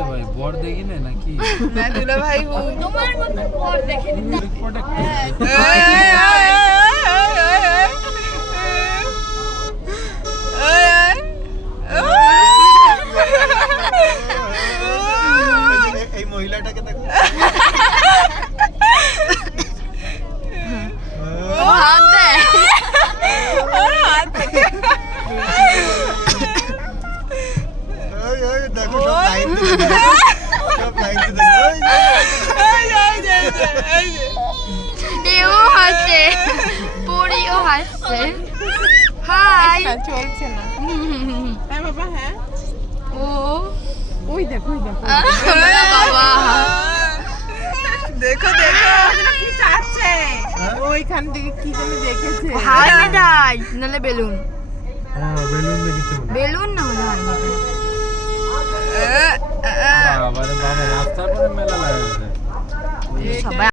भाई बोर देखी ना ना की मैं दूल्हा भाई हूँ তোমার মতো পর দেখে এই মহিলাটাকে দেখো হাত দে ওই ওই দেখো সব লাইন দিতে সব লাইন দিতে এও হাসছে পরিও হাসছে হাই চলছে না হ্যাঁ বাবা হ্যাঁ ও ওই দেখো বাবা দেখো দেখো কি চাচ্ছে ওইখান থেকে কি যেন দেখেছে হাই মিঠাই নালে বেলুন হ্যাঁ বেলুন দেখেছি বেলুন না মনে হয় বাবা রে বাবা রাস্তার পরে মেলা লাগে সবাই